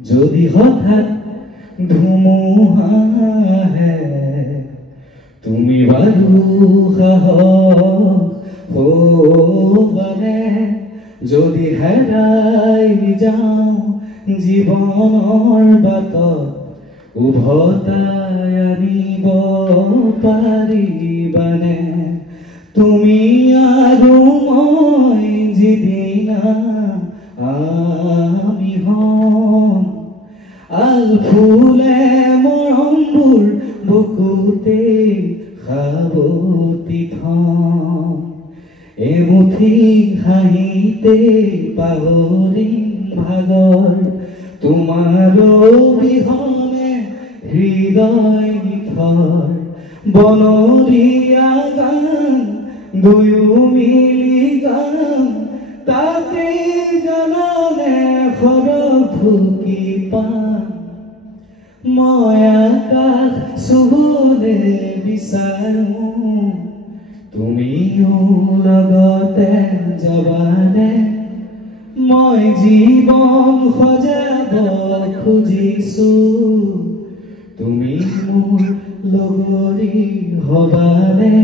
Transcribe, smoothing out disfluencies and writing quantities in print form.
যদি হঠাৎ ধুমুহা আহে তুমি বাৰু সাহস হ'বানে যদি হেৰাই যাওঁ জীৱনৰ বাটত উভতাই আনিব পাৰিবানে তুমি আৰু মই যিদিনা আমি হম আল ফুলে মৰমবোৰ বুকুতে সাৱটি থম এমুঠি হাঁহিতে পাহৰিম ভাগৰ তোমাৰ অবিহনে হৃদয় নিথৰ বনৰীয়া গান দুয়ো মিলি গাম তাতে জাননে সৰগ ঢুকি পাম মই আকাশ চুবলে বিচাৰো তুমিও লগতে যাবানে মই জীৱন সজাব খুজিছো তুমি মোৰ লগৰী হবানে